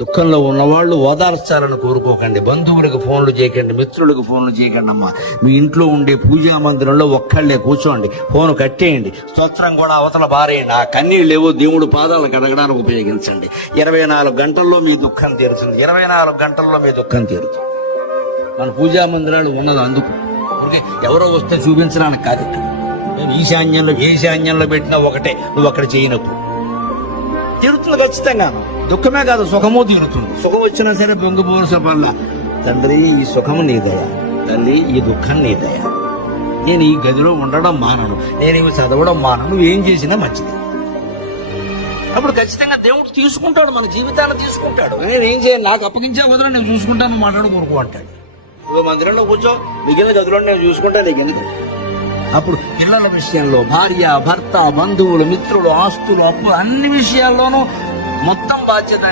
దుఃఖంలో ఉన్నవాళ్ళు ఓదార్చాలని కోరుకోకండి. బంధువులకు ఫోన్లు చేయకండి, మిత్రులకు ఫోన్లు చేయకండి. అమ్మా, మీ ఇంట్లో ఉండే పూజా మందిరంలో ఒక్కళ్ళే కూర్చోండి, ఫోన్ కట్టేయండి, స్తోత్రం కూడా అవతల బారేయండి. ఆ కన్నీళ్ళు ఏవో దేవుడు పాదాలకు కడగడానికి ఉపయోగించండి. 24 గంటల్లో మీ దుఃఖం తీరుతుంది. 24 గంటల్లో మీ దుఃఖం తీరుతుంది. మన పూజా మందిరాలు ఉన్నది అందుకు, ఎవరో వస్తే చూపించడానికి కాదు. ఇక్కడ నేను ఈశాన్యంలో పెట్టినా ఒకటే, నువ్వు అక్కడ చేయనప్పుడు తీరుతుంది ఖచ్చితంగా. దుఃఖమే కాదు, సుఖము తీరుతుంది. సుఖం వచ్చినా సరే పొంగిపోవలసిన పనుల, తండ్రి ఈ సుఖము నీదయా, తల్లి ఈ దుఃఖం నీదయా, నేను ఈ గదిలో ఉండడం మానను, నేను ఇవి చదవడం మానను, నువ్వేం చేసినా మంచిది. అప్పుడు ఖచ్చితంగా దేవుడు తీసుకుంటాడు, మన జీవితాన్ని తీసుకుంటాడు. నేనేం చేయాలి, నాకు అప్పగించే వదలు నేను చూసుకుంటాను, మాట్లాడు కొనుక్కో అంటాడు. నువ్వు మందిరంలో కూర్చో, మిగిలిన గదిలో నేను చూసుకుంటా, నీకు ఎందుకు. అప్పుడు పిల్లల విషయంలో, భార్య, భర్త, బంధువులు, మిత్రులు, ఆస్తులు, అప్పులు, అన్ని విషయాల్లోనూ మొత్తం బాధ్యత